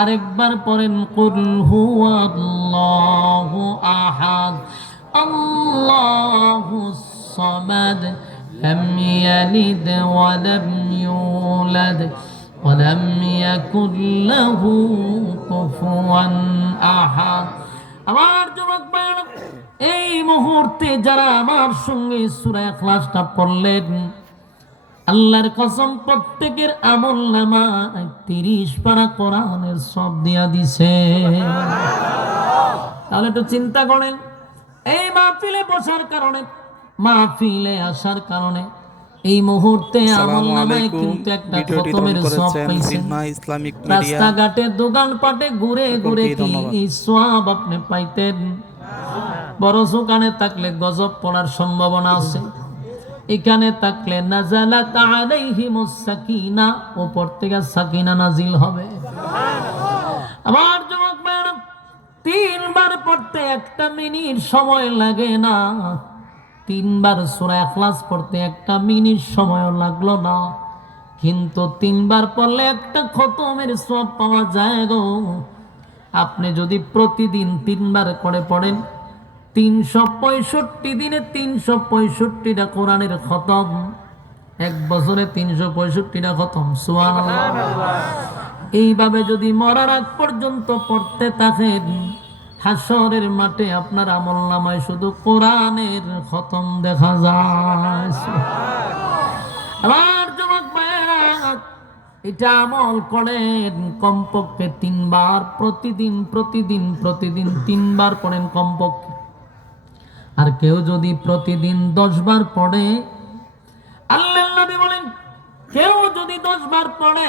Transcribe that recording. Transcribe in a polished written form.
আরেকবার পড়েন কুল হুয়াল্লাহু আহাদ আল্লাহুস সামাদ লাম ইয়ালিদ ওয়া লাম ইউলাদ ওয়া লাম ইয়াকুল লাহু কুফুয়ান আহাদ। আমার যুবক ভাইরা, এই মুহূর্তে যারা আমার সঙ্গে সূরা ইখলাসটা পড়লেন, আল্লাহর কসম প্রত্যেকের আমলনামায় 30 পারা কোরআনের সব দিয়া দিছে। তাহলে একটু চিন্তা করেন, এই মাহফিলে বসার কারণে, মাহফিলে আসার কারণে এই মুহূর্তে আমলনামায় কিন্তু একটা খতমের সওয়াব পাইছেন। রাস্তাঘাটে দোকানপাটে ঘুরে ঘুরে কি এই সওয়াব আপনি পাইতেন? বড় দোকানে থাকলে গজব পড়ার সম্ভাবনা আছে। এখানে থাকলে নাযালাত আলাইহিমুস সাকিনা, উপর থেকে সাকিনা নাজিল হবে। আমার যুবক ভাইরা, 3 বার পড়তে 1 মিনিট সময় লাগে না। 3 বার সূরা ইখলাস পড়তে 1 মিনিট সময় লাগলো না, কিন্তু 3 বার পড়লে একটা খতমের সওয়াব পাওয়া যায় গো। আপনি যদি প্রতিদিন 3 বার করে পড়েন, 365 দিনে 365টা কোরআনের খতম, 1 বছরে 365টা খতম। সুবহানাল্লাহ। এইভাবে যদি মরার আগ পর্যন্ত পড়তে থাকেন, হাসরের মাঠে আপনার আমলনামায় শুধু কোরআনের খতম দেখা যায়। আমার যুবক ভাইরা, এটা আমল করেন কমপক্ষে 3 বার, প্রতিদিন প্রতিদিন প্রতিদিন 3 বার পড়েন কমপক্ষে। আর কেউ যদি প্রতিদিন 10 বার পড়ে, আল্লাহর নবী বলেন, কেউ যদি 10 বার পড়ে